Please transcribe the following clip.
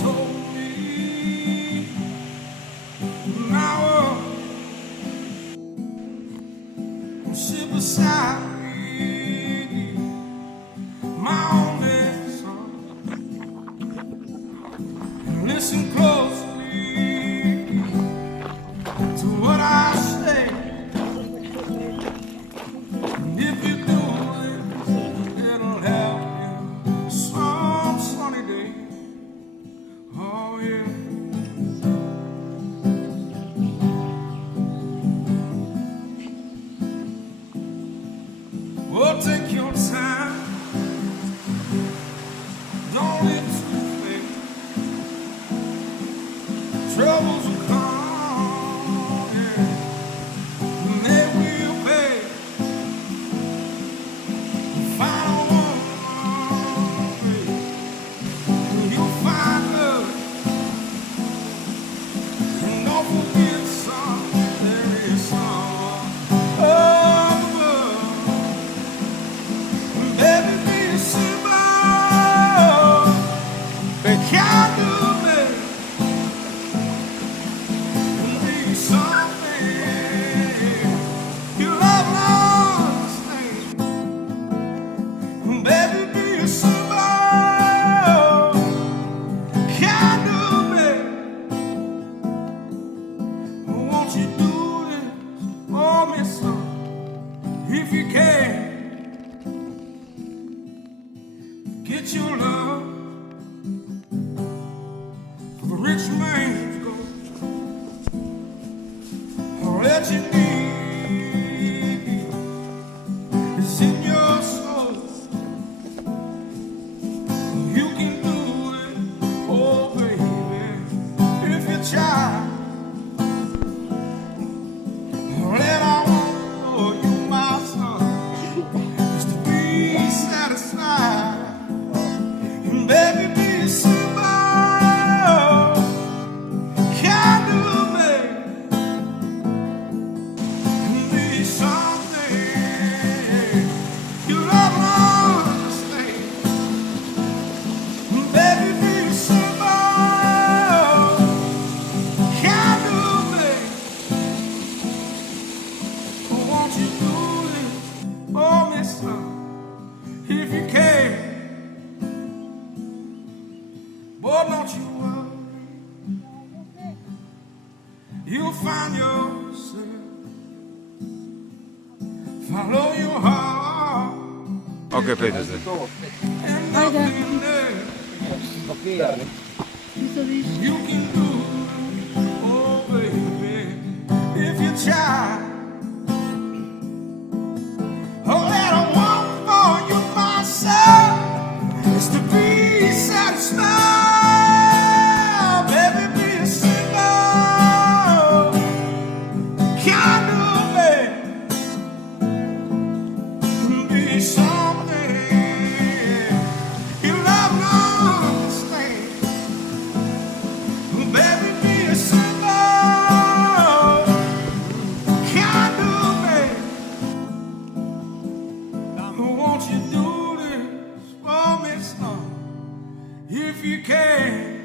told me now sit beside me, my only son, and listen closely to what I say. And if you do it, it'll help you some sunny day. Oh yeah. Well, take your time. Don't live too fast. Troubles will come, yeah, and they will pay. Find a woman, and you'll find love. And don't forget, son, there is someone above. Baby, be simple. They can't do me. Be something you love and understand. Baby, be simple. Can't do me. Won't you do this for me, son? If you can. Get your love for the rich man's gold. All that you need is in your soul. You can do it, oh baby, if you try. All that I want for you, my son, is to be satisfied. Baby, be simple. Can't do me. Be something you love and understand. Baby, be simple. Can't do me. Won't you do this for me, son? If you can. Boy, don't you worry, you'll find yourself. Follow your heart. Okay, play this. And nothing there you can do, oh baby, if you try. All that I want for you, myself, is to be satisfied. Won't you do this for me, son? If you can.